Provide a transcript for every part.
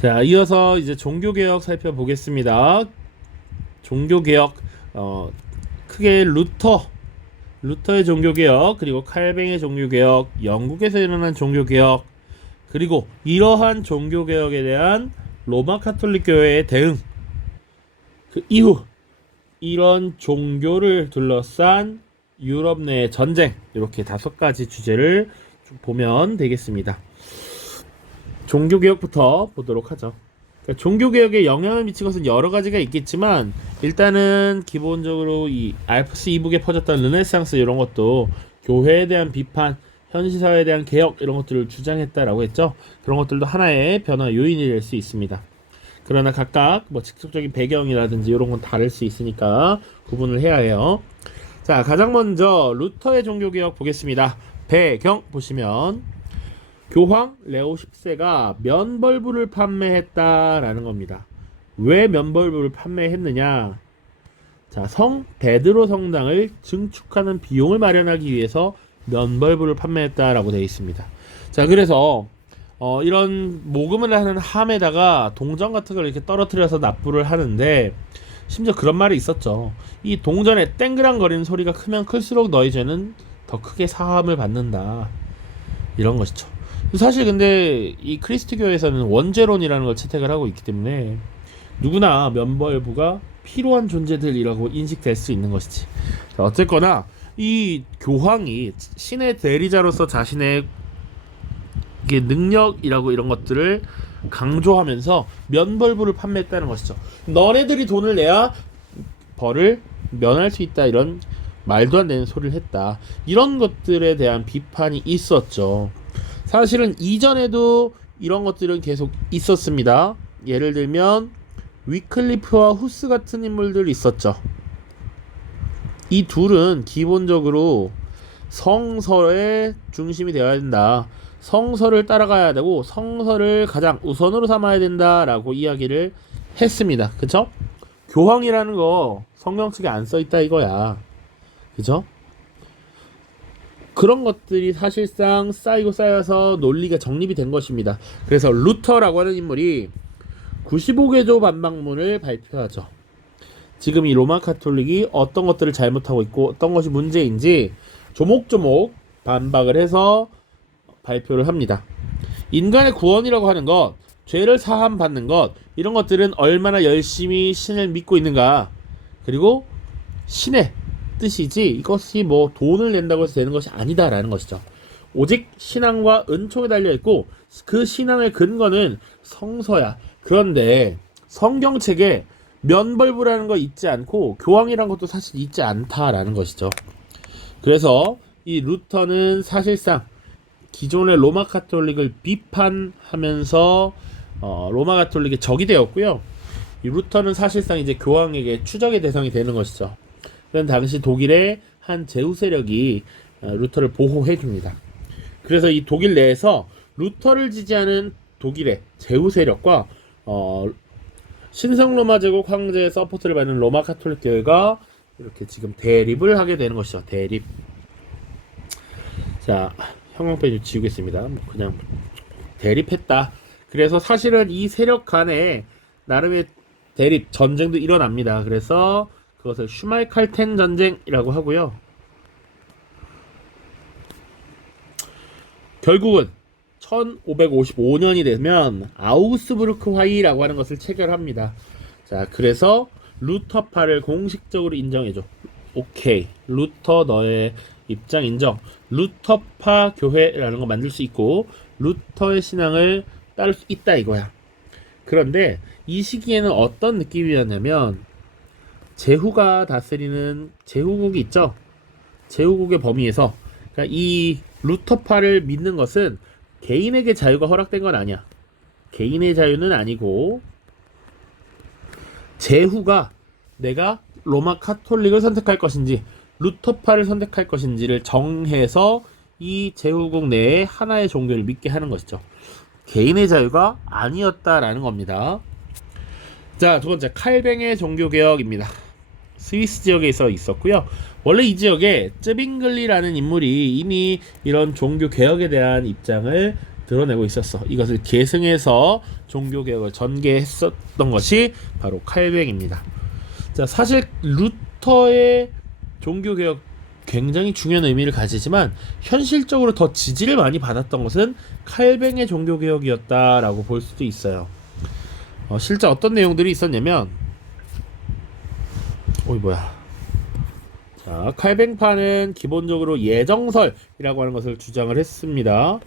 자, 이어서 이제 종교개혁 살펴보겠습니다. 종교개혁, 크게 루터의 종교개혁, 그리고 칼뱅의 종교개혁, 영국에서 일어난 종교개혁, 그리고 이러한 종교개혁에 대한 로마 카톨릭 교회의 대응, 그 이후 이런 종교를 둘러싼 유럽 내 전쟁, 이렇게 5가지 주제를 좀 보면 되겠습니다. 종교개혁부터 보도록 하죠. 그러니까 종교개혁에 영향을 미친 것은 여러 가지가 있겠지만, 일단은 기본적으로 이 알프스 이북에 퍼졌던 르네상스 이런 것도 교회에 대한 비판, 현시사회에 대한 개혁 이런 것들을 주장했다라고 했죠. 그런 것들도 하나의 변화 요인이 될 수 있습니다. 그러나 각각 뭐 직접적인 배경이라든지 이런 건 다를 수 있으니까 구분을 해야 해요. 자, 가장 먼저 루터의 종교개혁 보겠습니다. 배경 보시면 교황 레오 10세가 면벌부를 판매했다라는 겁니다. 왜 면벌부를 판매했느냐? 자, 성 베드로 성당을 증축하는 비용을 마련하기 위해서 면벌부를 판매했다라고 되어 있습니다. 자, 그래서 이런 모금을 하는 함에다가 동전 같은 걸 이렇게 떨어뜨려서 납부를 하는데, 심지어 그런 말이 있었죠. 이 동전에 땡그랑거리는 소리가 크면 클수록 너희 죄는 더 크게 사함을 받는다, 이런 것이죠. 사실 근데 이 크리스트교에서는 원죄론이라는 걸 채택을 하고 있기 때문에 누구나 면벌부가 필요한 존재들이라고 인식될 수 있는 것이지. 어쨌거나 이 교황이 신의 대리자로서 자신의 능력이라고 이런 것들을 강조하면서 면벌부를 판매했다는 것이죠. 너네들이 돈을 내야 벌을 면할 수 있다, 이런 말도 안 되는 소리를 했다, 이런 것들에 대한 비판이 있었죠. 사실은 이전에도 이런 것들은 계속 있었습니다. 예를 들면 위클리프와 후스 같은 인물들이 있었죠. 이 둘은 기본적으로 성서의 중심이 되어야 된다, 성서를 따라가야 되고 성서를 가장 우선으로 삼아야 된다라고 이야기를 했습니다. 그쵸? 교황이라는 거 성경책에 안 써있다 이거야. 그죠? 그런 것들이 사실상 쌓이고 쌓여서 논리가 정립이 된 것입니다. 그래서 루터라고 하는 인물이 95개조 반박문을 발표하죠. 지금 이 로마 카톨릭이 어떤 것들을 잘못하고 있고 어떤 것이 문제인지 조목조목 반박을 해서 발표를 합니다. 인간의 구원이라고 하는 것, 죄를 사함 받는 것, 이런 것들은 얼마나 열심히 신을 믿고 있는가, 그리고 신의 뜻이지 이것이 뭐 돈을 낸다고 해서 되는 것이 아니다라는 것이죠. 오직 신앙과 은총에 달려있고 그 신앙의 근거는 성서야. 그런데 성경책에 면벌부라는 거 있지 않고 교황이라는 것도 사실 있지 않다라는 것이죠. 그래서 이 루터는 사실상 기존의 로마 카톨릭을 비판하면서 로마 카톨릭의 적이 되었고요. 이 루터는 사실상 이제 교황에게 추적의 대상이 되는 것이죠. 그런 당시 독일의 한 제후 세력이 루터를 보호해 줍니다. 그래서 이 독일 내에서 루터를 지지하는 독일의 제후 세력과 신성 로마 제국 황제의 서포트를 받는 로마 카톨릭 교회가 이렇게 지금 대립을 하게 되는 것이죠. 대립. 자, 형광펜 지우겠습니다. 그냥 대립했다. 그래서 사실은 이 세력 간에 나름의 대립 전쟁도 일어납니다. 그래서 그것을 슈말칼텐 전쟁이라고 하고요. 결국은 1555년이 되면 아우스부르크 화의라고 하는 것을 체결합니다. 자, 그래서 루터파를 공식적으로 인정해줘. 오케이, 루터 너의 입장 인정. 루터파 교회라는 거 만들 수 있고 루터의 신앙을 따를 수 있다 이거야. 그런데 이 시기에는 어떤 느낌이었냐면, 제후가 다스리는 제후국이 있죠. 제후국의 범위에서, 그러니까 이 루터파를 믿는 것은 개인에게 자유가 허락된 건 아니야. 개인의 자유는 아니고 제후가 내가 로마 카톨릭을 선택할 것인지 루터파를 선택할 것인지를 정해서 이 제후국 내에 하나의 종교를 믿게 하는 것이죠. 개인의 자유가 아니었다라는 겁니다. 자, 두 번째, 칼뱅의 종교개혁입니다. 스위스 지역에서 있었고요. 원래 이 지역에 쯔빙글리라는 인물이 이미 이런 종교개혁에 대한 입장을 드러내고 있었어. 이것을 계승해서 종교개혁을 전개했었던 것이 바로 칼뱅입니다. 자, 사실 루터의 종교개혁 굉장히 중요한 의미를 가지지만 현실적으로 더 지지를 많이 받았던 것은 칼뱅의 종교개혁이었다라고 볼 수도 있어요. 실제 어떤 내용들이 있었냐면 자, 칼뱅파는 기본적으로 예정설이라고 하는 것을 주장을 했습니다.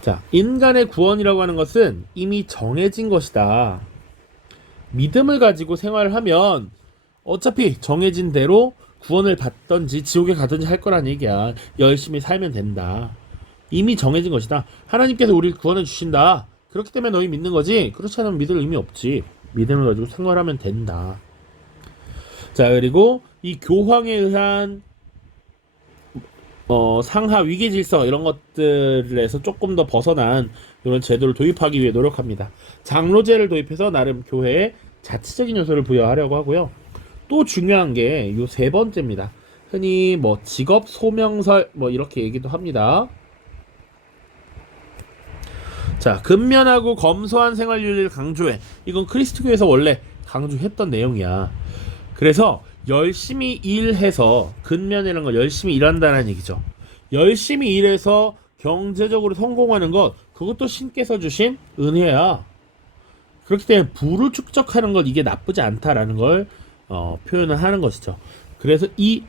자, 인간의 구원이라고 하는 것은 이미 정해진 것이다. 믿음을 가지고 생활을 하면 어차피 정해진 대로 구원을 받던지 지옥에 가든지 할 거란 얘기야. 열심히 살면 된다. 이미 정해진 것이다. 하나님께서 우리를 구원해 주신다. 그렇기 때문에 너희 믿는 거지. 그렇지 않으면 믿을 의미 없지. 믿음을 가지고 생활하면 된다. 자, 그리고 이 교황에 의한 상하 위계 질서 이런 것들에서 조금 더 벗어난 이런 제도를 도입하기 위해 노력합니다. 장로제를 도입해서 나름 교회에 자치적인 요소를 부여하려고 하고요. 또 중요한 게 요 세 번째입니다. 흔히 직업 소명설 이렇게 얘기도 합니다. 자, 근면하고 검소한 생활윤리를 강조해. 이건 그리스도교에서 원래 강조했던 내용이야. 그래서 열심히 일해서, 근면이라는 건 열심히 일한다는 얘기죠. 열심히 일해서 경제적으로 성공하는 것, 그것도 신께서 주신 은혜야. 그렇기 때문에 부를 축적하는 것, 이게 나쁘지 않다라는 걸 표현을 하는 것이죠. 그래서 이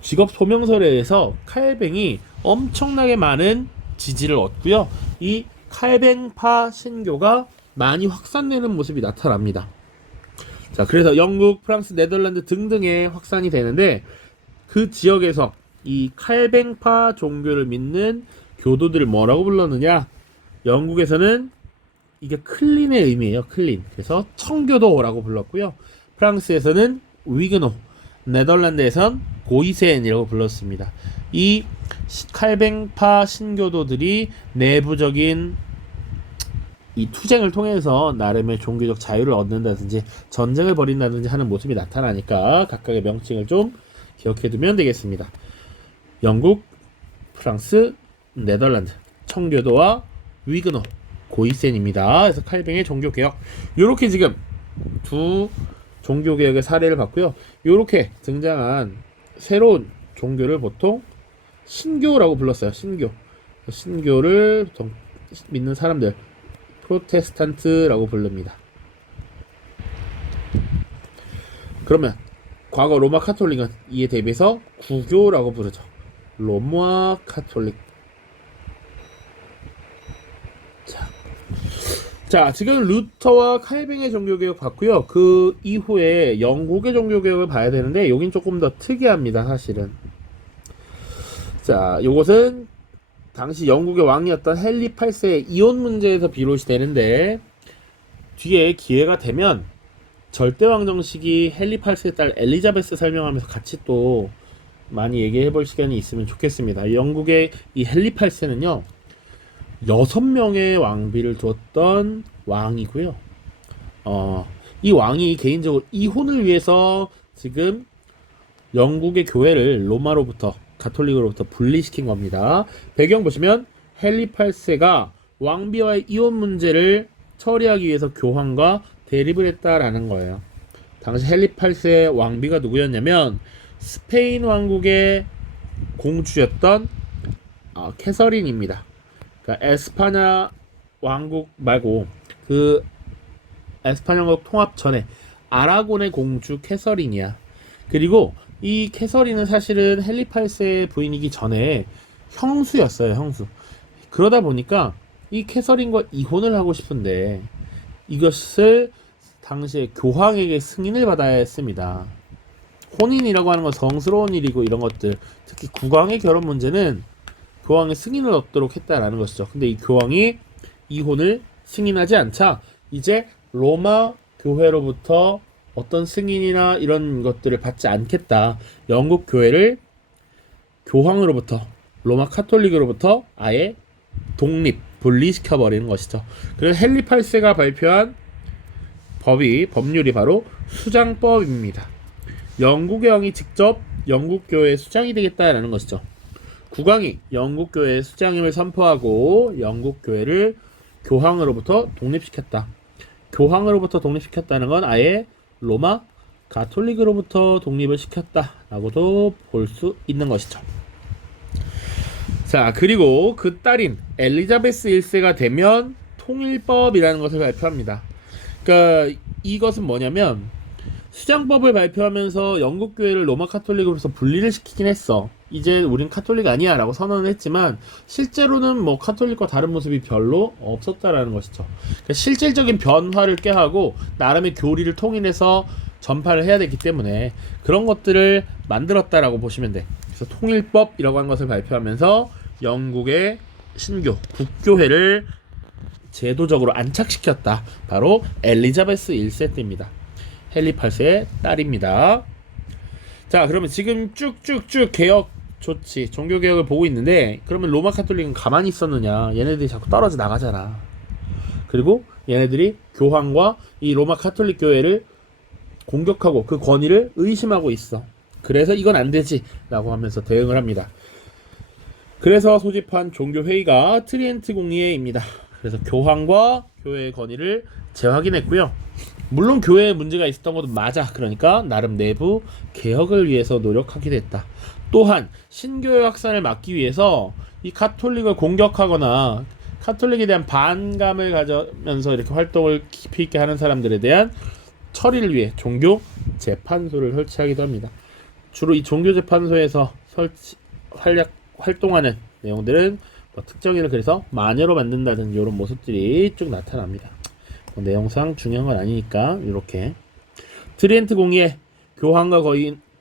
직업 소명설에 의해서 칼뱅이 엄청나게 많은 지지를 얻고요. 이 칼뱅파 신교가 많이 확산되는 모습이 나타납니다. 자, 그래서 영국, 프랑스, 네덜란드 등등에 확산이 되는데 그 지역에서 이 칼뱅파 종교를 믿는 교도들을 뭐라고 불렀느냐? 영국에서는 이게 클린의 의미예요. 클린. 그래서 청교도라고 불렀고요. 프랑스에서는 위그노, 네덜란드에선 고이센이라고 불렀습니다. 이 칼뱅파 신교도들이 내부적인 이 투쟁을 통해서 나름의 종교적 자유를 얻는다든지 전쟁을 벌인다든지 하는 모습이 나타나니까 각각의 명칭을 좀 기억해두면 되겠습니다. 영국, 프랑스, 네덜란드, 청교도와 위그노, 고이센입니다. 그래서 칼뱅의 종교개혁. 요렇게 지금 두 종교개혁의 사례를 봤고요. 요렇게 등장한 새로운 종교를 보통 신교라고 불렀어요. 신교를 믿는 사람들 프로테스탄트라고 부릅니다. 그러면 과거 로마 카톨릭은 이에 대비해서 구교라고 부르죠. 로마 카톨릭. 자, 지금 루터와 칼뱅의 종교개혁 봤고요. 그 이후에 영국의 종교개혁을 봐야 되는데 여긴 조금 더 특이합니다. 사실은. 자, 요것은 당시 영국의 왕이었던 헨리 8세의 이혼 문제에서 비롯이 되는데 뒤에 기회가 되면 절대왕정 시기 헨리 8세의 딸 엘리자베스 설명하면서 같이 또 많이 얘기해 볼 시간이 있으면 좋겠습니다. 영국의 이 헨리 8세는요 6명의 왕비를 두었던 왕이고요. 이 왕이 개인적으로 이혼을 위해서 지금 영국의 교회를 로마로부터 가톨릭으로부터 분리시킨 겁니다. 배경 보시면 헨리 8세가 왕비와의 이혼 문제를 처리하기 위해서 교황과 대립을 했다라는 거예요. 당시 헨리 8세 왕비가 누구였냐면 스페인 왕국의 공주였던 캐서린입니다. 그러니까 에스파냐 왕국 말고 그 에스파냐 왕국 통합 전에 아라곤의 공주 캐서린이야. 그리고 이 캐서린은 사실은 헨리 8세의 부인이기 전에 형수였어요. 형수. 그러다 보니까 이 캐서린과 이혼을 하고 싶은데 이것을 당시에 교황에게 승인을 받아야 했습니다. 혼인이라고 하는 건 성스러운 일이고 이런 것들, 특히 국왕의 결혼 문제는 교황의 승인을 얻도록 했다라는 것이죠. 근데 이 교황이 이혼을 승인하지 않자 이제 로마 교회로부터 어떤 승인이나 이런 것들을 받지 않겠다. 영국 교회를 교황으로부터 로마 카톨릭으로부터 아예 분리시켜버리는 것이죠. 그래서 헨리 8세가 발표한 법률이 바로 수장법입니다. 영국의 왕이 직접 영국 교회의 수장이 되겠다라는 것이죠. 국왕이 영국 교회의 수장임을 선포하고 영국 교회를 교황으로부터 독립시켰다. 교황으로부터 독립시켰다는 건 아예 로마 가톨릭으로부터 독립을 시켰다라고도 볼 수 있는 것이죠. 자, 그리고 그 딸인 엘리자베스 1세가 되면 통일법이라는 것을 발표합니다. 그러니까 이것은 뭐냐면 수장법을 발표하면서 영국 교회를 로마 카톨릭으로서 분리를 시키긴 했어. 이제 우린 카톨릭 아니야 라고 선언을 했지만 실제로는 뭐 카톨릭과 다른 모습이 별로 없었다라는 것이죠. 그러니까 실질적인 변화를 꾀하고 나름의 교리를 통일해서 전파를 해야 되기 때문에 그런 것들을 만들었다라고 보시면 돼. 그래서 통일법이라고 하는 것을 발표하면서 영국의 신교, 국교회를 제도적으로 안착시켰다. 바로 엘리자베스 1세 때입니다. 헨리 8세의 딸입니다. 자, 그러면 지금 쭉쭉쭉 개혁 조치, 종교개혁을 보고 있는데 그러면 로마 카톨릭은 가만히 있었느냐? 얘네들이 자꾸 떨어져 나가잖아. 그리고 얘네들이 교황과 이 로마 카톨릭 교회를 공격하고 그 권위를 의심하고 있어. 그래서 이건 안 되지 라고 하면서 대응을 합니다. 그래서 소집한 종교회의가 트리엔트 공의회입니다. 그래서 교황과 교회의 권위를 재확인했고요. 물론 교회에 문제가 있었던 것도 맞아. 그러니까 나름 내부 개혁을 위해서 노력하게 됐다. 또한 신교의 확산을 막기 위해서 이 카톨릭을 공격하거나 카톨릭에 대한 반감을 가져면서 이렇게 활동을 깊이 있게 하는 사람들에 대한 처리를 위해 종교 재판소를 설치하기도 합니다. 주로 이 종교 재판소에서 활동하는 내용들은 뭐 특정인을 그래서 마녀로 만든다든지 이런 모습들이 쭉 나타납니다. 뭐 내용상 중요한 건 아니니까 이렇게 트리엔트 공의회, 교황과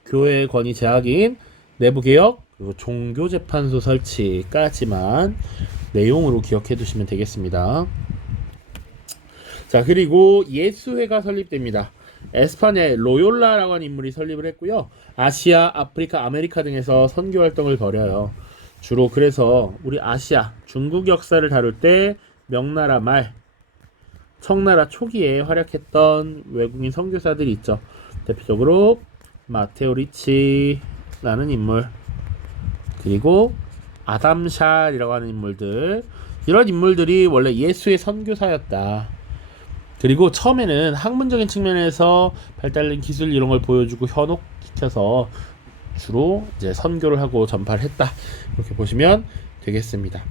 교회의 권위 제약인 내부 개혁, 그리고 종교 재판소 설치까지만 내용으로 기억해 두시면 되겠습니다. 자, 그리고 예수회가 설립됩니다. 에스파냐의 로욜라라고 하는 인물이 설립을 했고요. 아시아, 아프리카, 아메리카 등에서 선교 활동을 벌여요. 주로 그래서 우리 아시아, 중국 역사를 다룰 때 명나라 말, 청나라 초기에 활약했던 외국인 선교사들이 있죠. 대표적으로 마테오 리치라는 인물, 그리고 아담 샬이라고 하는 인물들, 이런 인물들이 원래 예수의 선교사였다. 그리고 처음에는 학문적인 측면에서 발달된 기술 이런 걸 보여주고 현혹시켜서 주로 이제 선교를 하고 전파를 했다. 이렇게 보시면 되겠습니다.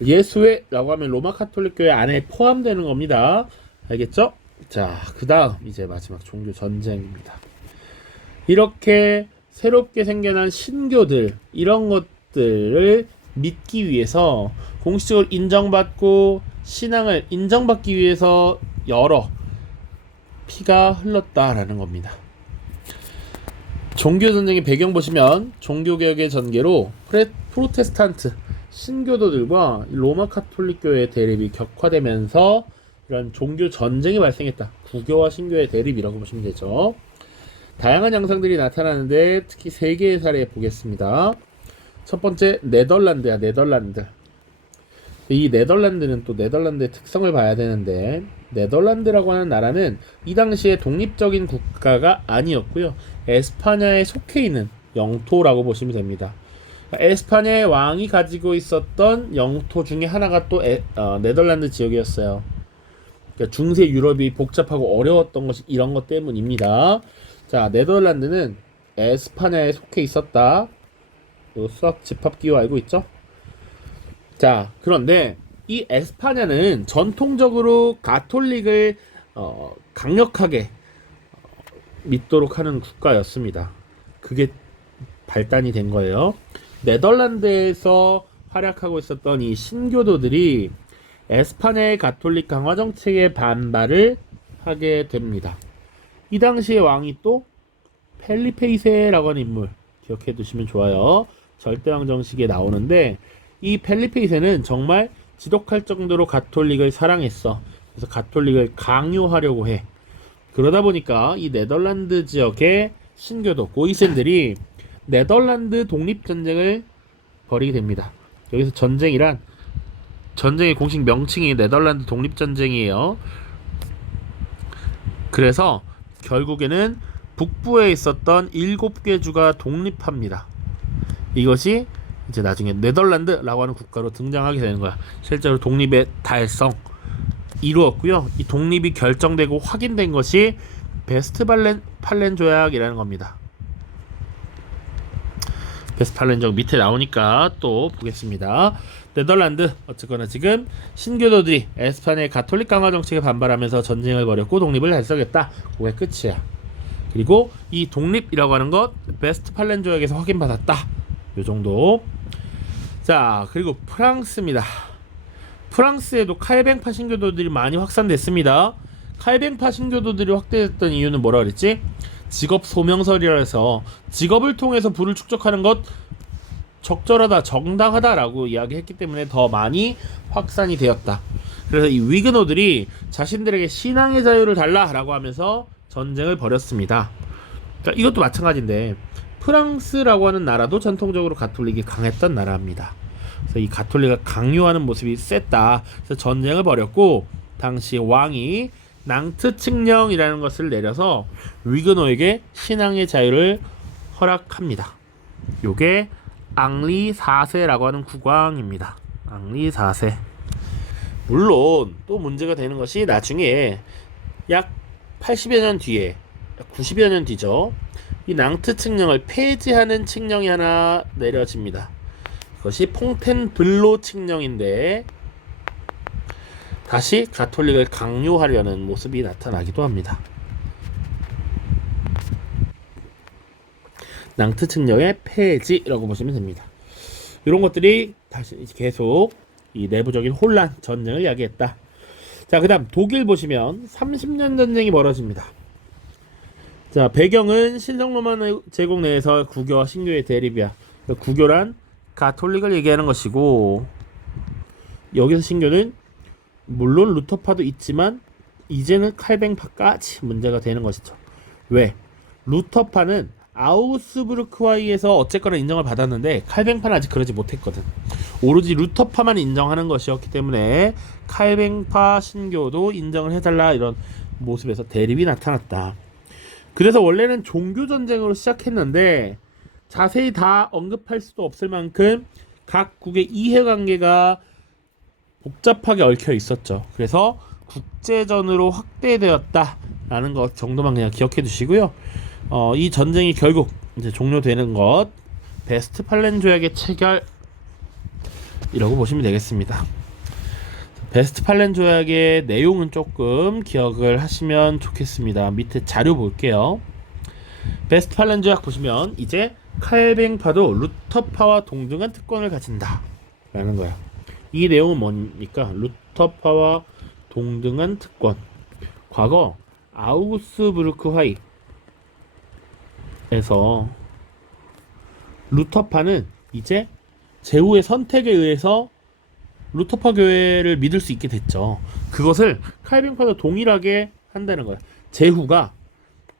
예수회라고 하면 로마 카톨릭 교회 안에 포함되는 겁니다. 알겠죠? 자, 그 다음 이제 마지막 종교 전쟁입니다. 이렇게 새롭게 생겨난 신교들, 이런 것들을 믿기 위해서 공식적으로 인정받고 신앙을 인정받기 위해서 여러 피가 흘렀다라는 겁니다. 종교전쟁의 배경 보시면 종교개혁의 전개로 프로테스탄트 신교도들과 로마 카톨릭 교회의 대립이 격화되면서 이런 종교전쟁이 발생했다. 구교와 신교의 대립이라고 보시면 되죠. 다양한 양상들이 나타나는데 특히 3개의 사례 보겠습니다. 첫 번째 네덜란드야. 네덜란드. 이 네덜란드는 또 네덜란드의 특성을 봐야 되는데 네덜란드라고 하는 나라는 이 당시에 독립적인 국가가 아니었고요. 에스파냐에 속해 있는 영토라고 보시면 됩니다. 에스파냐의 왕이 가지고 있었던 영토 중에 하나가 또 네덜란드 지역이었어요. 그러니까 중세 유럽이 복잡하고 어려웠던 것이 이런 것 때문입니다. 자, 네덜란드는 에스파냐에 속해 있었다. 수학 집합 기호 알고 있죠? 자, 그런데 이 에스파냐는 전통적으로 가톨릭을 강력하게 믿도록 하는 국가였습니다. 그게 발단이 된 거예요. 네덜란드에서 활약하고 있었던 이 신교도들이 에스파냐의 가톨릭 강화 정책에 반발을 하게 됩니다. 이 당시의 왕이 또 펠리페 2세라고 하는 인물 기억해 두시면 좋아요. 절대왕 정식에 나오는데 이 펠리페 2세는 정말 지독할 정도로 가톨릭을 사랑했어. 그래서 가톨릭을 강요하려고 해. 그러다 보니까 이 네덜란드 지역의 신교도 고이센들이 네덜란드 독립전쟁을 벌이게 됩니다. 여기서 전쟁이란 전쟁의 공식 명칭이 네덜란드 독립전쟁이에요. 그래서 결국에는 북부에 있었던 7개 주가 독립합니다. 이것이 이제 나중에 네덜란드라고 하는 국가로 등장하게 되는 거야. 실제로 독립의 달성 이루었고요. 이 독립이 결정되고 확인된 것이 베스트팔렌 조약이라는 겁니다. 베스트팔렌 조약 밑에 나오니까 또 보겠습니다. 네덜란드 어쨌거나 지금 신교도들이 에스파냐의 가톨릭 강화 정책에 반발하면서 전쟁을 벌였고 독립을 달성했다. 그게 끝이야. 그리고 이 독립이라고 하는 것 베스트팔렌 조약에서 확인받았다. 요 정도. 자, 그리고 프랑스입니다. 프랑스에도 칼뱅파 신교도들이 많이 확산됐습니다. 칼뱅파 신교도들이 확대됐던 이유는 뭐라 그랬지? 직업 소명설이라 해서 직업을 통해서 부를 축적하는 것 적절하다, 정당하다라고 이야기했기 때문에 더 많이 확산이 되었다. 그래서 이 위그노들이 자신들에게 신앙의 자유를 달라라고 하면서 전쟁을 벌였습니다. 그러니까 이것도 마찬가지인데 프랑스라고 하는 나라도 전통적으로 가톨릭이 강했던 나라입니다. 그래서 이 가톨릭을 강요하는 모습이 셌다. 그래서 전쟁을 벌였고 당시 왕이 낭트 칙령이라는 것을 내려서 위그노에게 신앙의 자유를 허락합니다. 요게 앙리 4세라고 하는 국왕입니다. 앙리 4세. 물론 또 문제가 되는 것이 나중에 약 80여 년 뒤에 90여 년 뒤죠. 이 낭트 칙령을 폐지하는 칙령이 하나 내려집니다. 그것이 퐁텐블로 칙령인데 다시 가톨릭을 강요하려는 모습이 나타나기도 합니다. 낭트 칙령의 폐지라고 보시면 됩니다. 이런 것들이 다시 계속 이 내부적인 혼란, 전쟁을 야기했다. 자, 그 다음 독일 보시면 30년 전쟁이 벌어집니다. 자, 배경은 신성로마 제국 내에서 구교와 신교의 대립이야. 그러니까 구교란 가톨릭을 얘기하는 것이고 여기서 신교는 물론 루터파도 있지만 이제는 칼뱅파까지 문제가 되는 것이죠. 왜? 루터파는 아우스부르크와이에서 어쨌거나 인정을 받았는데 칼뱅파는 아직 그러지 못했거든. 오로지 루터파만 인정하는 것이었기 때문에 칼뱅파 신교도 인정을 해달라 이런 모습에서 대립이 나타났다. 그래서 원래는 종교전쟁으로 시작했는데 자세히 다 언급할 수도 없을 만큼 각국의 이해관계가 복잡하게 얽혀 있었죠. 그래서 국제전으로 확대되었다라는 것 정도만 그냥 기억해 두시고요. 이 전쟁이 결국 이제 종료되는 것 베스트팔렌 조약의 체결이라고 보시면 되겠습니다. 베스트팔렌 조약의 내용은 조금 기억을 하시면 좋겠습니다. 밑에 자료 볼게요. 베스트팔렌 조약 보시면 이제 칼뱅파도 루터파와 동등한 특권을 가진다 라는 거야. 이 내용은 뭡니까? 루터파와 동등한 특권. 과거 아우스부르크화이에서 루터파는 이제 제후의 선택에 의해서 루터파 교회를 믿을 수 있게 됐죠. 그것을 칼뱅파도 동일하게 한다는 거야. 제후가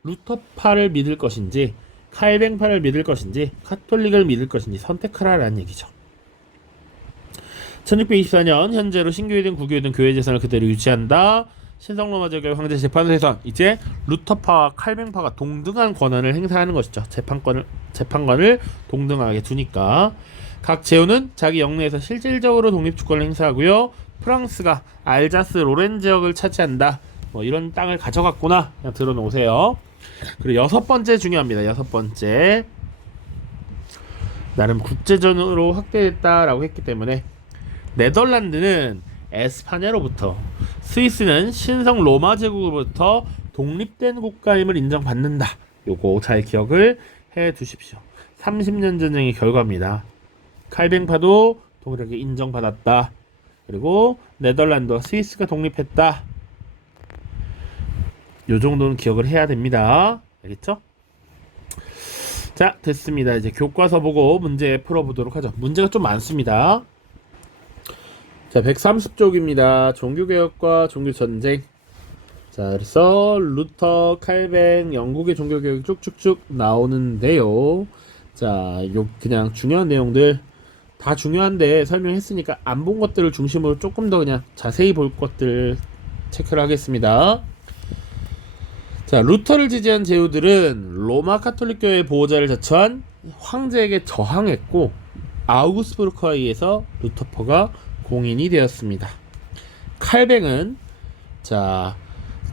루터파를 믿을 것인지 칼뱅파를 믿을 것인지 카톨릭을 믿을 것인지 선택하라라는 얘기죠. 1624년 현재로 신교회든 구교회든 교회 재산을 그대로 유지한다. 신성로마 제국의 황제 재판소에선 이제 루터파와 칼뱅파가 동등한 권한을 행사하는 것이죠. 재판관을 동등하게 두니까 각 제후는 자기 영내에서 실질적으로 독립주권을 행사하고요. 프랑스가 알자스 로렌 지역을 차지한다. 뭐 이런 땅을 가져갔구나. 그냥 들어놓으세요. 그리고 6번째 중요합니다. 6번째 나름 국제전으로 확대됐다라고 했기 때문에 네덜란드는 에스파냐로부터 스위스는 신성 로마 제국으로부터 독립된 국가임을 인정받는다. 요거 잘 기억을 해 두십시오. 30년 전쟁의 결과입니다. 칼뱅파도 동일하게 인정받았다. 그리고 네덜란드와 스위스가 독립했다. 요 정도는 기억을 해야 됩니다. 알겠죠? 자, 됐습니다. 이제 교과서 보고 문제 풀어보도록 하죠. 문제가 좀 많습니다. 자, 130쪽입니다. 종교개혁과 종교전쟁. 자, 그래서 루터, 칼뱅, 영국의 종교개혁이 쭉쭉쭉 나오는데요. 자, 요 그냥 중요한 내용들 다 중요한데 설명했으니까 안 본 것들을 중심으로 조금 더 그냥 자세히 볼 것들 체크를 하겠습니다. 자, 루터를 지지한 제후들은 로마 카톨릭교회의 보호자를 자처한 황제에게 저항했고 아우구스부르크에 의해서 루터파가 공인이 되었습니다. 칼뱅은 자,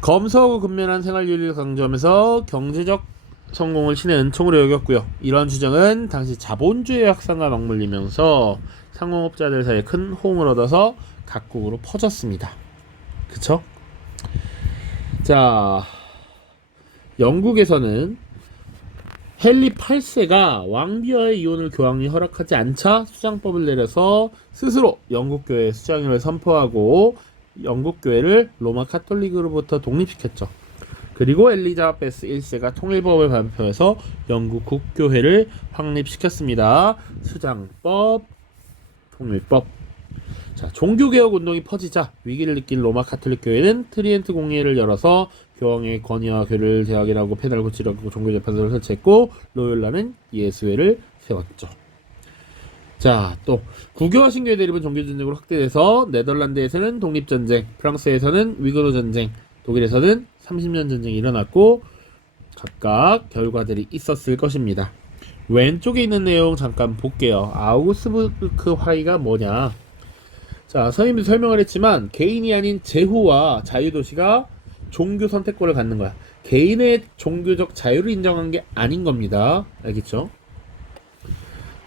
검소하고 근면한 생활윤리를 강조하면서 경제적 성공을 신의 은총으로 여겼고요. 이러한 주장은 당시 자본주의 확산과 맞물리면서 상공업자들 사이에 큰 호응을 얻어서 각국으로 퍼졌습니다. 그쵸? 자, 영국에서는 헨리 8세가 왕비와의 이혼을 교황이 허락하지 않자 수장법을 내려서 스스로 영국교회의 수장임을 선포하고 영국교회를 로마 카톨릭으로부터 독립시켰죠. 그리고 엘리자베스 1세가 통일법을 발표해서 영국 국교회를 확립시켰습니다. 수장법, 통일법. 자, 종교개혁 운동이 퍼지자 위기를 느낀 로마 카톨릭 교회는 트리엔트 공회를 열어서 교황의 권위와 교를 대학이라고 페달 고치려고 종교재판소를 설치했고 로욜라는 예수회를 세웠죠. 자, 또 국교와 신교의 대립은 종교전쟁으로 확대돼서 네덜란드에서는 독립전쟁, 프랑스에서는 위그노 전쟁, 독일에서는 30년 전쟁이 일어났고 각각 결과들이 있었을 것입니다. 왼쪽에 있는 내용 잠깐 볼게요. 아우구스부르크 화의가 뭐냐. 자, 선생님도 설명을 했지만 개인이 아닌 제후와 자유도시가 종교 선택권을 갖는 거야. 개인의 종교적 자유를 인정한 게 아닌 겁니다. 알겠죠?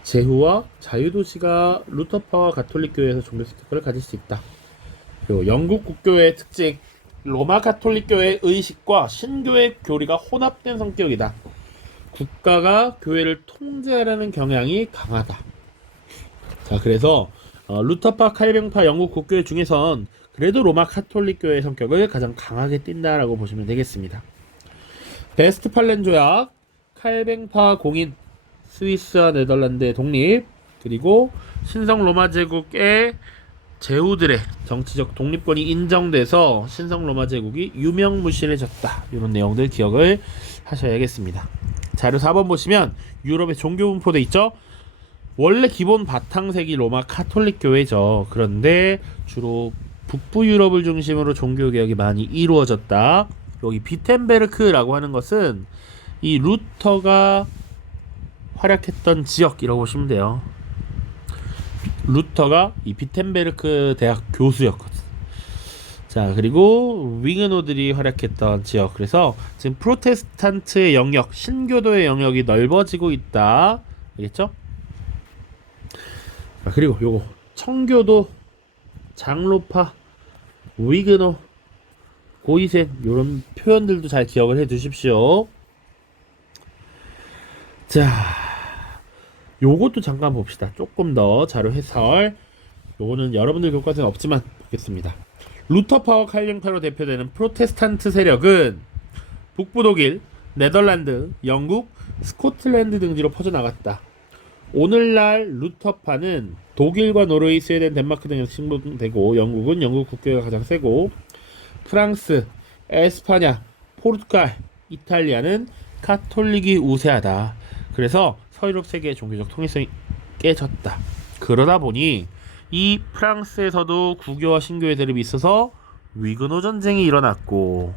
제후와 자유도시가 루터파와 가톨릭교회에서 종교 선택권을 가질 수 있다. 그리고 영국 국교회의 특징, 로마 가톨릭교회의 의식과 신교의 교리가 혼합된 성격이다. 국가가 교회를 통제하려는 경향이 강하다. 자, 그래서 루터파, 칼뱅파 영국 국교회 중에선 그래도 로마 카톨릭교회의 성격을 가장 강하게 띈다라고 보시면 되겠습니다. 베스트팔렌 조약, 칼뱅파 공인, 스위스와 네덜란드의 독립, 그리고 신성 로마 제국의 제후들의 정치적 독립권이 인정돼서 신성 로마 제국이 유명무실해졌다. 이런 내용들 기억을 하셔야겠습니다. 자료 4번 보시면 유럽의 종교 분포돼 있죠. 원래 기본 바탕색이 로마 카톨릭 교회죠. 그런데 주로 북부 유럽을 중심으로 종교 개혁이 많이 이루어졌다. 여기 비텐베르크라고 하는 것은 이 루터가 활약했던 지역이라고 보시면 돼요. 루터가 이 비텐베르크 대학 교수였거든. 자, 그리고 윙은호들이 활약했던 지역. 그래서 지금 프로테스탄트의 영역, 신교도의 영역이 넓어지고 있다. 알겠죠? 자, 그리고 요거 청교도, 장로파, 위그노, 고이센 요런 표현들도 잘 기억을 해 두십시오. 자, 요것도 잠깐 봅시다. 조금 더 자료 해설. 요거는 여러분들 교과서에 없지만 보겠습니다. 루터파와 칼뱅파로 대표되는 프로테스탄트 세력은 북부 독일, 네덜란드, 영국, 스코틀랜드 등지로 퍼져나갔다. 오늘날 루터파는 독일과 노르웨이, 스웨덴, 덴마크 등에서 신분되고 영국은 영국 국교회가 가장 세고 프랑스, 에스파냐, 포르투갈, 이탈리아는 카톨릭이 우세하다. 그래서 서유럽 세계의 종교적 통일성이 깨졌다. 그러다 보니 이 프랑스에서도 국교와 신교의 대립이 있어서 위그노 전쟁이 일어났고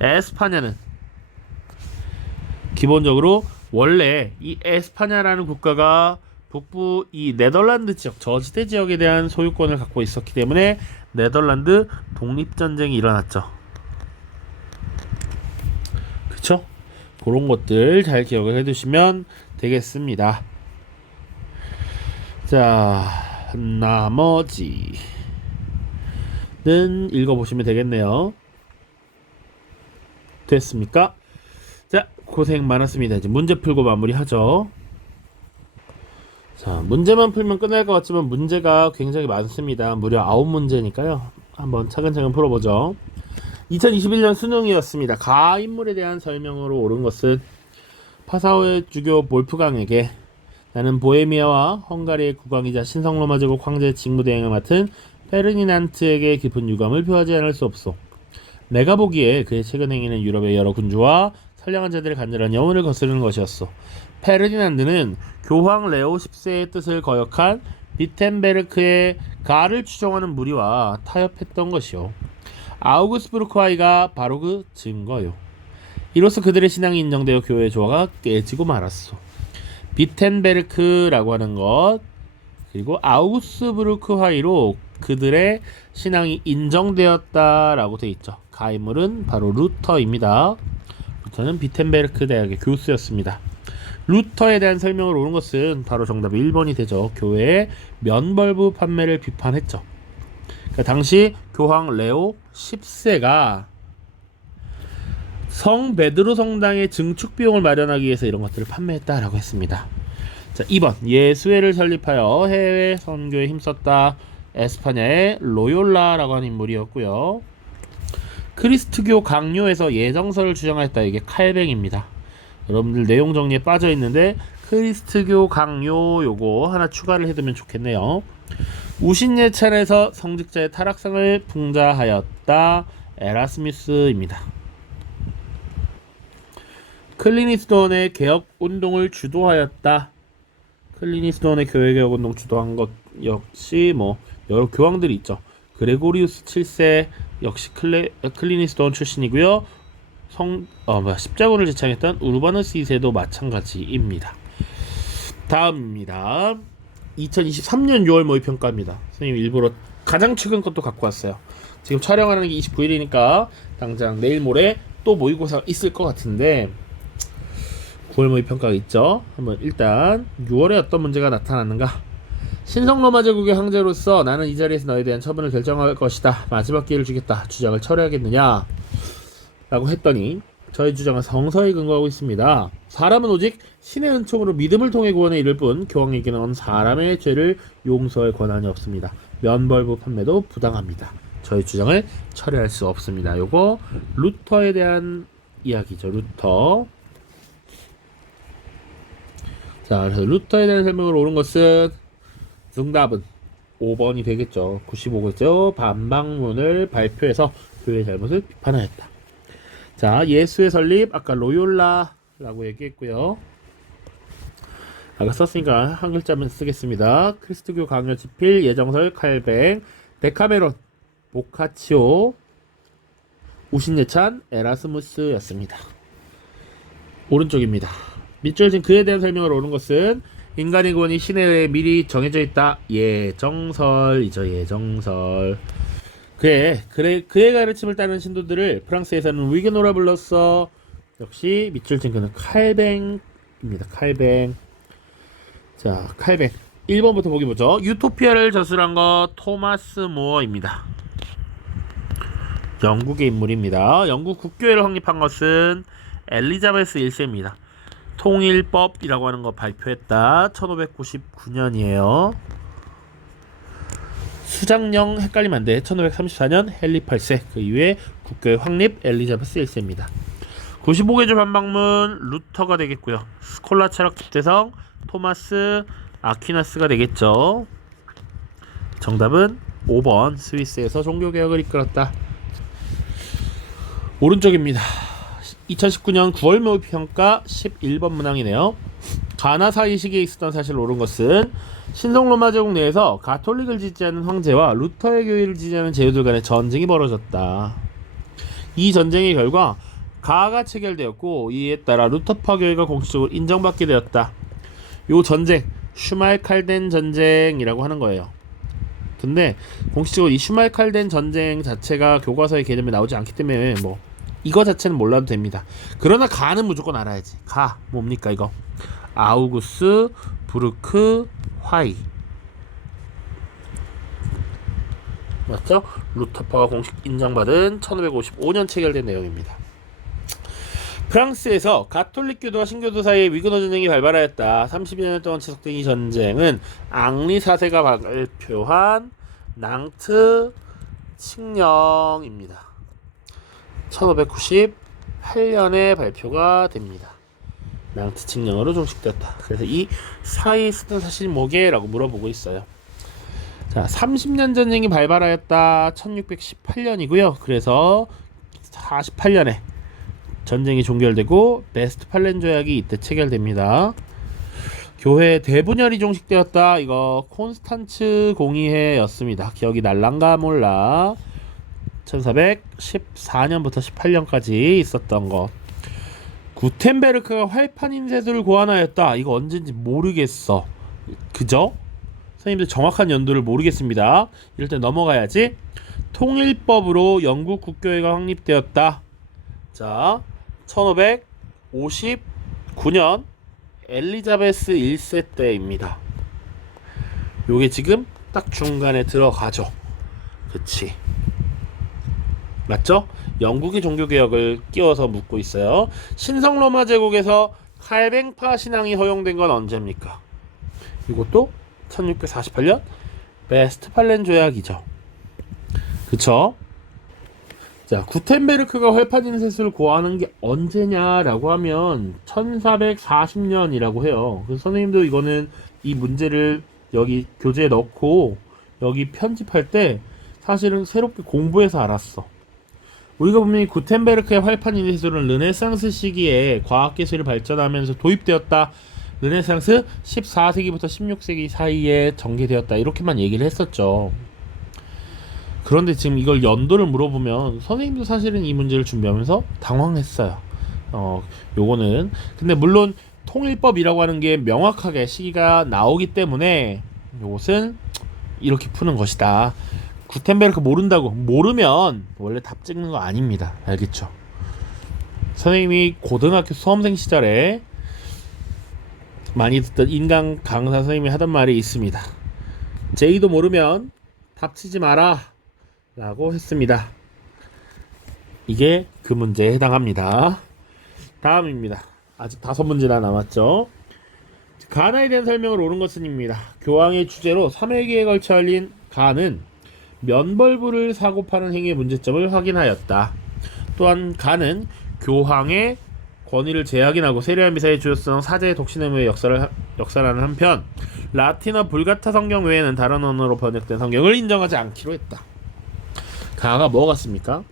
에스파냐는 기본적으로 원래 이 에스파냐라는 국가가 북부 이 네덜란드 지역, 저지대 지역에 대한 소유권을 갖고 있었기 때문에 네덜란드 독립전쟁이 일어났죠. 그쵸? 그런 것들 잘 기억을 해두시면 되겠습니다. 자, 나머지는 읽어보시면 되겠네요. 됐습니까? 자, 고생 많았습니다. 이제 문제 풀고 마무리하죠. 자, 문제만 풀면 끝날 것 같지만 문제가 굉장히 많습니다. 무려 9문제니까요. 한번 차근차근 풀어보죠. 2021년 수능이었습니다. 가 인물에 대한 설명으로 옳은 것은 파사오의 주교 볼프강에게 나는 보헤미아와 헝가리의 국왕이자 신성로마 제국 황제의 직무대행을 맡은 페르디난트에게 깊은 유감을 표하지 않을 수 없소. 내가 보기에 그의 최근 행위는 유럽의 여러 군주와 선량한 자들의 간절한 영혼을 거스르는 것이었소. 페르디난드는 교황 레오 10세의 뜻을 거역한 비텐베르크의 가를 추종하는 무리와 타협했던 것이요. 아우구스부르크 화의가 바로 그 증거요. 이로써 그들의 신앙이 인정되어 교회의 조화가 깨지고 말았어. 비텐베르크라고 하는 것, 그리고 아우스부르크 화의로 그들의 신앙이 인정되었다라고 되어 있죠. 가이물은 바로 루터입니다. 루터는 비텐베르크 대학의 교수였습니다. 루터에 대한 설명을 옳은 것은 바로 정답 1번이 되죠. 교회의 면벌부 판매를 비판했죠. 그러니까 당시 교황 레오 10세가 성 베드로 성당의 증축 비용을 마련하기 위해서 이런 것들을 판매했다라고 했습니다. 자, 2번 예수회를 설립하여 해외 선교에 힘썼다. 에스파냐의 로욜라라고 하는 인물이었고요. 크리스트교 강요에서 예정설을 주장했다. 이게 칼뱅입니다. 여러분들 내용 정리에 빠져 있는데 크리스트교 강요 요거 하나 추가를 해두면 좋겠네요. 우신예찬에서 성직자의 타락상을 풍자하였다. 에라스무스입니다. 클리니스톤의 개혁 운동을 주도하였다. 클리니스톤의 교회 개혁 운동 주도한 것 역시 뭐 여러 교황들이 있죠. 그레고리우스 7세 역시 클리니스톤 출신이고요. 십자군을 제창했던 우르바누스 2세도 마찬가지입니다. 다음입니다. 2023년 6월 모의평가입니다. 선생님 일부러 가장 최근 것도 갖고 왔어요. 지금 촬영하는 게 29일이니까 당장 내일 모레 또 모의고사가 있을 것 같은데 9월 모의평가가 있죠. 한번 일단 6월에 어떤 문제가 나타났는가. 신성 로마 제국의 황제로서 나는 이 자리에서 너에 대한 처분을 결정할 것이다. 마지막 기회를 주겠다. 주장을 철회하겠느냐? 라고 했더니 저의 주장은 성서에 근거하고 있습니다. 사람은 오직 신의 은총으로 믿음을 통해 구원에 이를 뿐 교황에게는 사람의 죄를 용서할 권한이 없습니다. 면벌부 판매도 부당합니다. 저의 주장을 철회할 수 없습니다. 요거 루터에 대한 이야기죠. 루터. 자, 그래서 루터에 대한 설명을 옳은 것은 정답은 5번이 되겠죠. 95개조 반박문을 발표해서 교회의 잘못을 비판하였다. 자, 예수의 설립 아까 로욜라라고 얘기했고요. 아까 썼으니까 한 글자만 쓰겠습니다. 크리스트교 강요 지필 예정설 칼뱅 데카메론 보카치오 우신예찬 에라스무스였습니다. 오른쪽입니다. 밑줄 진 그에 대한 설명을 옳은 것은 인간의 구원이 신에 의해 미리 정해져 있다. 예정설이죠. 예정설. 그의 가르침을 따르는 신도들을 프랑스에서는 위그노라 불렀어. 역시 밑줄 친 그는 칼뱅입니다. 칼뱅. 자, 칼뱅. 1번부터 보기 보죠. 유토피아를 저술한 것 토마스 모어입니다. 영국의 인물입니다. 영국 국교회를 확립한 것은 엘리자베스 1세입니다. 통일법이라고 하는 거 발표했다. 1599년이에요. 수장령 헷갈리면 안돼. 1534년 헨리 8세. 그 이후에 국교회 확립 엘리자베스 1세입니다. 95개조 반박문 루터가 되겠고요. 스콜라 철학 집대성 토마스 아퀴나스가 되겠죠. 정답은 5번 스위스에서 종교개혁을 이끌었다. 오른쪽입니다. 2019년 9월 모의평가 11번 문항이네요. 가나 사이 시기에 있었던 사실을 옳은 것은 신성 로마 제국 내에서 가톨릭을 지지하는 황제와 루터의 교회를 지지하는 제후들 간의 전쟁이 벌어졌다. 이 전쟁의 결과 가가 체결되었고 이에 따라 루터파 교회가 공식적으로 인정받게 되었다. 요 전쟁 슈말칼덴 전쟁이라고 하는 거예요. 근데 공식적으로 이 슈말칼덴 전쟁 자체가 교과서의 개념에 나오지 않기 때문에 뭐 이거 자체는 몰라도 됩니다. 그러나 가는 무조건 알아야지. 가 뭡니까 이거? 아우구스 부르크 화이 맞죠? 루터파가 공식 인정받은 1555년 체결된 내용입니다. 프랑스에서 가톨릭 교도와 신교도 사이에 위그노 전쟁이 발발하였다. 30여 년 동안 지속된 이 전쟁은 앙리 4세가 발표한 낭트 칙령입니다. 1598년에 발표가 됩니다. 낭트 칙령으로 종식되었다. 그래서 이 사이에 있었던 사실이 뭐게? 라고 물어보고 있어요. 자, 30년 전쟁이 발발하였다. 1618년이고요. 그래서 48년에 전쟁이 종결되고 베스트팔렌 조약이 이때 체결됩니다. 교회 대분열이 종식되었다. 이거 콘스탄츠 공의회였습니다. 기억이 날란가 몰라. 1414년부터 18년까지 있었던 거. 구텐베르크가 활판 인쇄술을 고안하였다. 이거 언젠지 모르겠어. 그죠? 선생님들 정확한 연도를 모르겠습니다. 이럴 때 넘어가야지. 통일법으로 영국 국교회가 확립되었다. 자, 1559년 엘리자베스 1세 때입니다. 요게 지금 딱 중간에 들어가죠. 그치? 맞죠? 영국의 종교개혁을 끼워서 묻고 있어요. 신성로마 제국에서 칼뱅파 신앙이 허용된 건 언제입니까? 이것도 1648년 베스트팔렌 조약이죠. 그쵸? 자, 구텐베르크가 활판 인쇄술을 고안한 게 언제냐라고 하면 1440년이라고 해요. 그래서 선생님도 이거는 이 문제를 여기 교재에 넣고 여기 편집할 때 사실은 새롭게 공부해서 알았어. 우리가 분명히 구텐베르크의 활판 인쇄술은 르네상스 시기에 과학기술이 발전하면서 도입되었다. 르네상스 14세기부터 16세기 사이에 전개되었다. 이렇게만 얘기를 했었죠. 그런데 지금 이걸 연도를 물어보면 선생님도 사실은 이 문제를 준비하면서 당황했어요. 요거는 근데 물론 통일법이라고 하는 게 명확하게 시기가 나오기 때문에 요것은 이렇게 푸는 것이다. 구텐베르크 모른다고 모르면 원래 답 찍는 거 아닙니다. 알겠죠? 선생님이 고등학교 수험생 시절에 많이 듣던 인강 강사 선생님이 하던 말이 있습니다. 제이도 모르면 답 치지 마라 라고 했습니다. 이게 그 문제에 해당합니다. 다음입니다. 아직 5문제나 남았죠. 가나에 대한 설명을 옳은 것은입니다. 교황의 주제로 3회기에 걸쳐 열린 가는 면벌부를 사고 파는 행위의 문제점을 확인하였다. 또한 가는 교황의 권위를 재확인하고 세례와 미사의 주요성, 사제의 독신 의무의 역사라는 한편 라틴어 불가타 성경 외에는 다른 언어로 번역된 성경을 인정하지 않기로 했다. 가가 뭐 같습니까?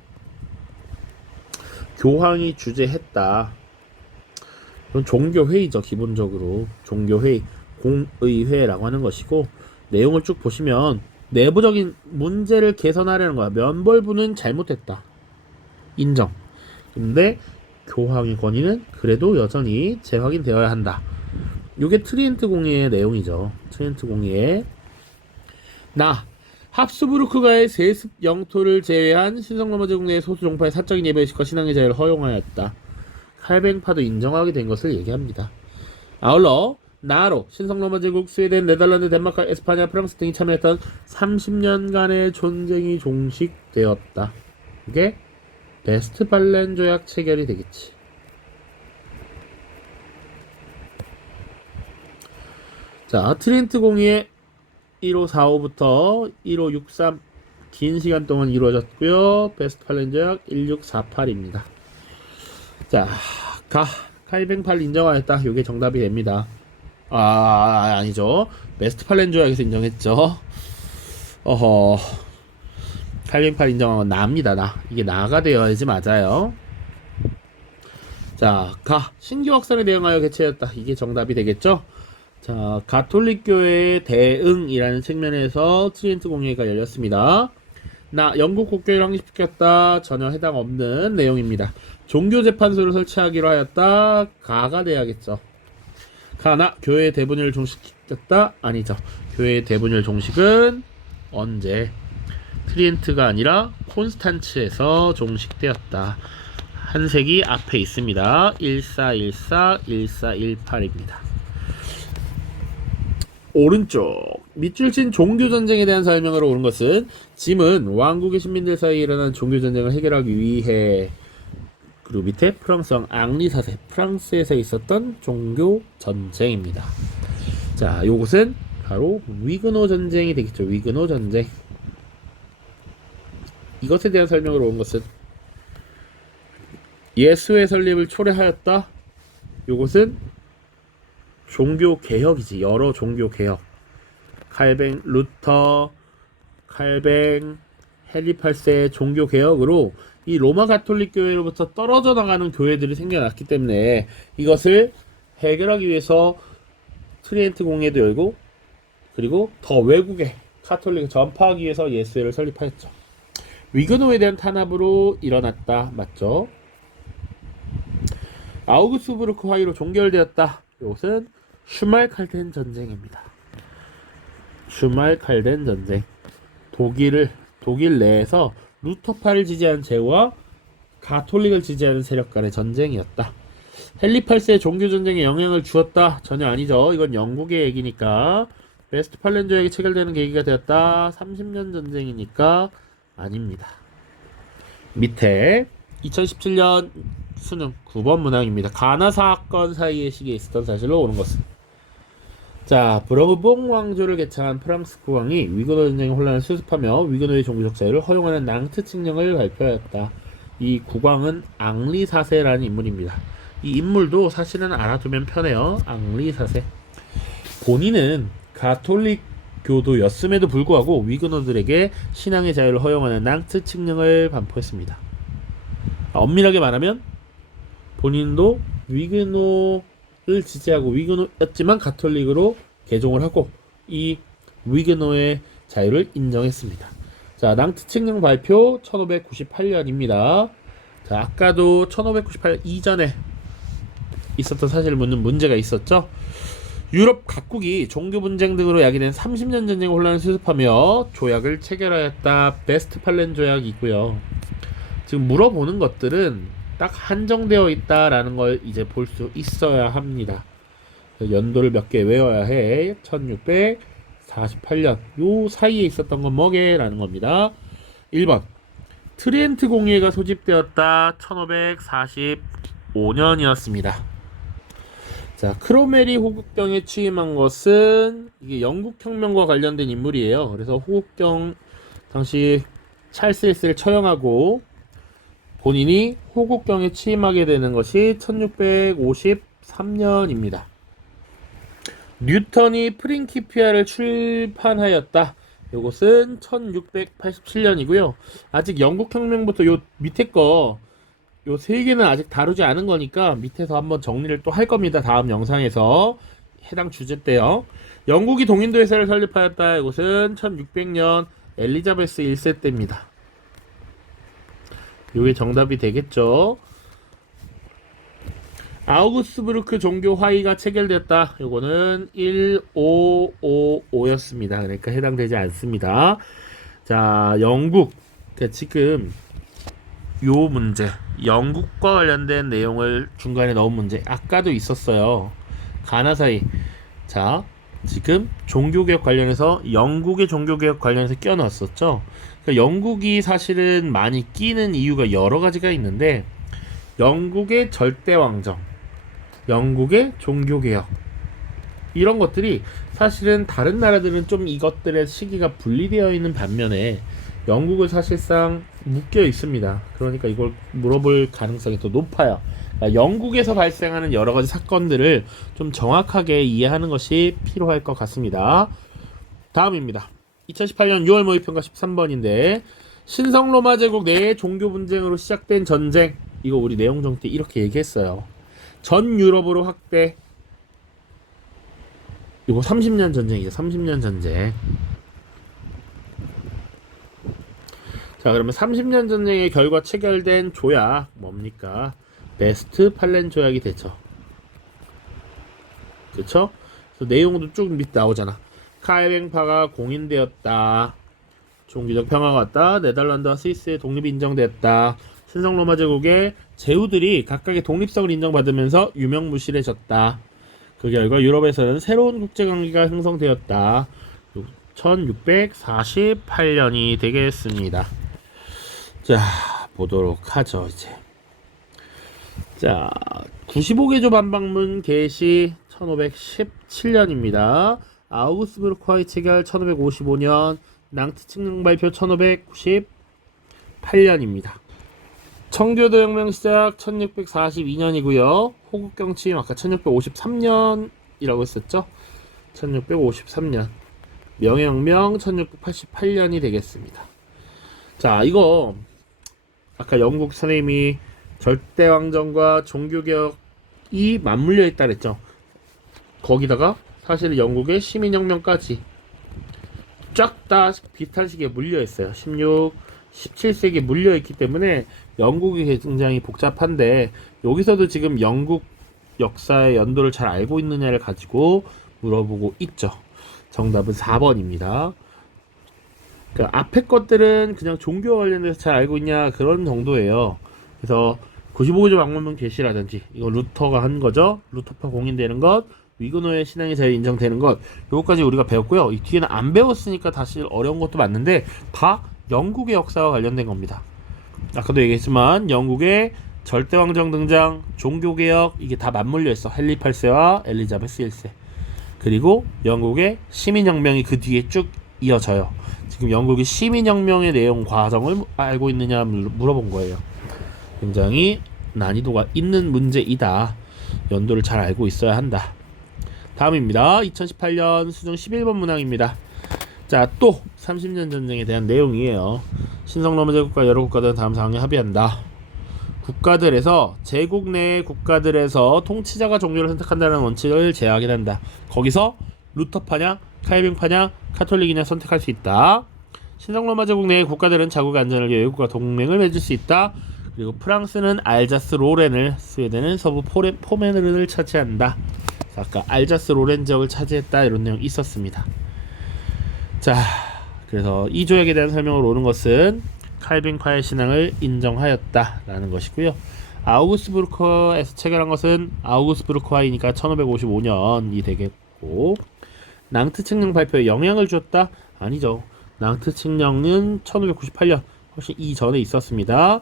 교황이 주재했다. 이건 종교회의죠. 기본적으로 종교회의, 공의회라고 하는 것이고 내용을 쭉 보시면 내부적인 문제를 개선하려는 거야. 면벌부는 잘못했다. 인정. 근데 교황의 권위는 그래도 여전히 재확인되어야 한다. 이게 트리엔트 공의의 내용이죠. 트리엔트 공의의 합스부르크가의 세습 영토를 제외한 신성로마 제국 내 소수 종파의 사적인 예배의식과 신앙의 자유를 허용하였다. 칼뱅파도 인정하게 된 것을 얘기합니다. 아울러 나로 신성로마 제국, 스웨덴, 네덜란드, 덴마크, 에스파냐, 프랑스 등이 참여했던 30년간의 전쟁이 종식되었다. 이게 베스트팔렌 조약 체결이 되겠지. 자, 트린트 공의의 1545부터 1563 긴 시간 동안 이루어졌고요. 베스트팔렌 조약 1648입니다. 자, 칼뱅파를 인정하였다. 이게 정답이 됩니다. 아니죠. 베스트팔렌 조약에서 인정했죠. 칼뱅파를 인정한 건 나입니다. 이게 나가 되어야지 맞아요. 자, 신교 확산에 대응하여 개최했다. 이게 정답이 되겠죠. 자, 가톨릭교회의 대응이라는 측면에서 트리엔트 공의회가 열렸습니다. 영국 국교회를 확립시켰다. 전혀 해당 없는 내용입니다. 종교재판소를 설치하기로 하였다. 가가 돼야겠죠. 교회의 대분열 종식시켰다. 아니죠. 교회의 대분열 종식은 언제? 트리엔트가 아니라 콘스탄츠에서 종식되었다. 한 세기 앞에 있습니다. 1414, 1418입니다. 오른쪽 밑줄 친 종교전쟁에 대한 설명으로 옳은 것은 짐은 왕국의 신민들 사이에 일어난 종교전쟁을 해결하기 위해 그리고 밑에 프랑스왕 앙리 4세 프랑스에서 있었던 종교전쟁입니다. 자, 요것은 바로 위그노 전쟁이 되겠죠. 위그노 전쟁. 이것에 대한 설명을 온 것은 예수의 설립을 초래하였다. 요것은 종교개혁이지. 여러 종교개혁. 칼뱅, 루터, 칼뱅, 헨리 8세의 종교개혁으로 이 로마 가톨릭 교회로부터 떨어져 나가는 교회들이 생겨났기 때문에 이것을 해결하기 위해서 트리엔트 공회도 열고 그리고 더 외국에 가톨릭을 전파하기 위해서 예수회를 설립하였죠. 위그노에 대한 탄압으로 일어났다. 맞죠? 아우구스부르크 화의로 종결되었다. 이것은 슈말칼덴 전쟁입니다. 슈말칼덴 전쟁. 독일 내에서 루터파를 지지하는 제후와 가톨릭을 지지하는 세력 간의 전쟁이었다. 헨리 8세의 종교 전쟁에 영향을 주었다. 전혀 아니죠. 이건 영국의 얘기니까. 웨스트팔렌 조약이 체결되는 계기가 되었다. 30년 전쟁이니까 아닙니다. 밑에 2017년 수능 9번 문항입니다. 가나 사건 사이의 시기에 있었던 사실로 오는 것은. 자, 브르봉 왕조를 개창한 프랑스 국왕이 위그노 전쟁의 혼란을 수습하며 위그노의 종교적 자유를 허용하는 낭트 칙령을 발표하였다. 이 국왕은 앙리 4세라는 인물입니다. 이 인물도 사실은 알아두면 편해요. 앙리 4세. 본인은 가톨릭 교도였음에도 불구하고 위그노들에게 신앙의 자유를 허용하는 낭트 칙령을 반포했습니다. 엄밀하게 말하면 본인도 위그노를 지지하고 위그노였지만 가톨릭으로 개종을 하고 이 위그노의 자유를 인정했습니다. 자, 낭트 칙령 발표 1598년입니다. 자, 아까도 1598년 이전에 있었던 사실을 묻는 문제가 있었죠. 유럽 각국이 종교 분쟁 등으로 야기된 30년 전쟁 혼란을 수습하며 조약을 체결하였다. 베스트팔렌 조약이고요. 지금 물어보는 것들은 딱 한정되어 있다라는 걸 이제 볼 수 있어야 합니다. 연도를 몇 개 외워야 해. 1648년 요 사이에 있었던 건 뭐게? 라는 겁니다. 1번 트리엔트 공의회가 소집되었다. 1545년이었습니다. 자, 크로메리 호국경에 취임한 것은 이게 영국 혁명과 관련된 인물이에요. 그래서 호국경 당시 찰스 1세를 처형하고 본인이 호국경에 취임하게 되는 것이 1653년입니다. 뉴턴이 프린키피아를 출판하였다. 이것은 1687년이고요. 아직 영국혁명부터 요 밑에 거 요 세 개는 아직 다루지 않은 거니까 밑에서 한번 정리를 또 할 겁니다. 다음 영상에서 해당 주제 때요. 영국이 동인도회사를 설립하였다. 이것은 1600년 엘리자베스 1세 때입니다. 요게 정답이 되겠죠. 아우구스부르크 종교 화의가 체결됐다. 요거는 1555였습니다. 그러니까 해당되지 않습니다. 자, 영국. 그러니까 지금 요 문제, 영국과 관련된 내용을 중간에 넣은 문제 아까도 있었어요. 가나 사이. 자, 지금 종교개혁 관련해서 영국의 종교개혁 관련해서 껴넣었었죠. 그러니까 영국이 사실은 많이 끼는 이유가 여러 가지가 있는데 영국의 절대왕정, 영국의 종교개혁 이런 것들이 사실은 다른 나라들은 좀 이것들의 시기가 분리되어 있는 반면에 영국은 사실상 묶여 있습니다. 그러니까 이걸 물어볼 가능성이 더 높아요. 그러니까 영국에서 발생하는 여러 가지 사건들을 좀 정확하게 이해하는 것이 필요할 것 같습니다. 다음입니다. 2018년 6월 모의평가 13번인데 신성 로마 제국 내 종교 분쟁으로 시작된 전쟁. 이거 우리 내용 정리 때 이렇게 얘기했어요. 전 유럽으로 확대. 이거 30년 전쟁이죠. 30년 전쟁. 자, 그러면 30년 전쟁의 결과 체결된 조약 뭡니까? 베스트팔렌 조약이 되죠. 그쵸? 그래서 내용도 쭉 밑에 나오잖아. 카에뱅파가 공인되었다. 종교적 평화가 왔다. 네덜란드와 스위스의 독립이 인정되었다. 신성 로마 제국의 제후들이 각각의 독립성을 인정받으면서 유명무실해졌다. 그 결과 유럽에서는 새로운 국제관계가 형성되었다. 1648년이 되겠습니다. 자, 보도록 하죠, 이제. 자, 95개조 반박문 개시 1517년입니다. 아우구스부르크 화의 체결 1555년, 낭트 칙령 발표 1598년입니다. 청교도 혁명 시작 1642년이고요. 호국경 취임 아까 1653년이라고 했었죠. 1653년. 명예혁명 1688년이 되겠습니다. 자, 이거 아까 영국 선생님이 절대왕정과 종교개혁이 맞물려 있다 그랬죠. 거기다가 사실 영국의 시민혁명까지 쫙 다 비슷한 시기에 물려 있어요. 16, 17세기에 물려있기 때문에 영국이 굉장히 복잡한데, 여기서도 지금 영국 역사의 연도를 잘 알고 있느냐를 가지고 물어보고 있죠. 정답은 4번입니다. 그러니까 앞에 것들은 그냥 종교 관련해서 잘 알고 있냐 그런 정도예요. 그래서 95조 방문문 계시라든지, 이거 루터가 한 거죠. 루터파 공인되는 것, 위그노의 신앙이 잘 인정되는 것, 요거까지 우리가 배웠고요. 이 뒤에는 안 배웠으니까 다시 어려운 것도 맞는데 다 영국의 역사와 관련된 겁니다. 아까도 얘기했지만 영국의 절대왕정 등장, 종교개혁, 이게 다 맞물려 있어. 헨리 8세와 엘리자베스 1세. 그리고 영국의 시민혁명이 그 뒤에 쭉 이어져요. 지금 영국의 시민혁명의 내용 과정을 알고 있느냐 물어본 거예요. 굉장히 난이도가 있는 문제이다. 연도를 잘 알고 있어야 한다. 다음입니다. 2018년 수능 11번 문항입니다. 자, 또 30년 전쟁에 대한 내용이에요. 신성 로마 제국과 여러 국가들은 다음 사항에 합의한다. 국가들에서, 제국 내의 국가들에서 통치자가 종교를 선택한다는 원칙을 제하게 한다. 거기서 루터파냐 칼빈파냐 카톨릭이냐 선택할 수 있다. 신성 로마 제국 내의 국가들은 자국의 안전을 위해 외국과 동맹을 맺을 수 있다. 그리고 프랑스는 알자스 로렌을, 스웨덴은 서부 포메르를 차지한다. 아까 알자스 로렌 지역을 차지했다, 이런 내용 있었습니다. 자, 그래서 이 조약에 대한 설명으로 오는 것은 칼빈파의 신앙을 인정하였다라는 것이고요. 아우구스부르크에서 체결한 것은 아우구스부르크화이니까 1555년이 되겠고, 낭트 칙령 발표에 영향을 주었다? 아니죠. 낭트 칙령은 1598년, 훨씬 이전에 있었습니다.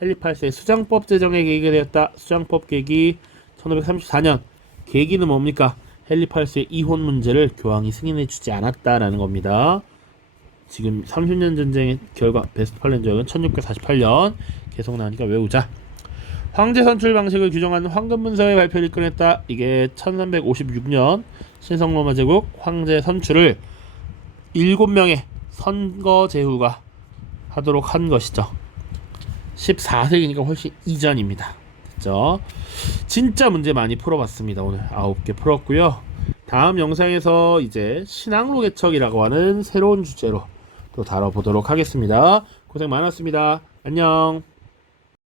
헨리 8세 수장법 제정에 계기가 되었다. 수장법 계기 1534년. 계기는 뭡니까? 헨리 8세의 이혼 문제를 교황이 승인해주지 않았다라는 겁니다. 지금 30년 전쟁의 결과 베스트팔렌 조약은 1648년. 계속 나오니까 외우자. 황제 선출 방식을 규정하는 황금문서의 발표를 이끌어냈다. 이게 1356년 신성 로마 제국 황제 선출을 7명의 선거 제후가 하도록 한 것이죠. 14세기니까 훨씬 이전입니다. 됐죠? 진짜 문제 많이 풀어봤습니다. 오늘 9개 풀었고요. 다음 영상에서 이제 신앙로 개척이라고 하는 새로운 주제로 또 다뤄보도록 하겠습니다. 고생 많았습니다. 안녕.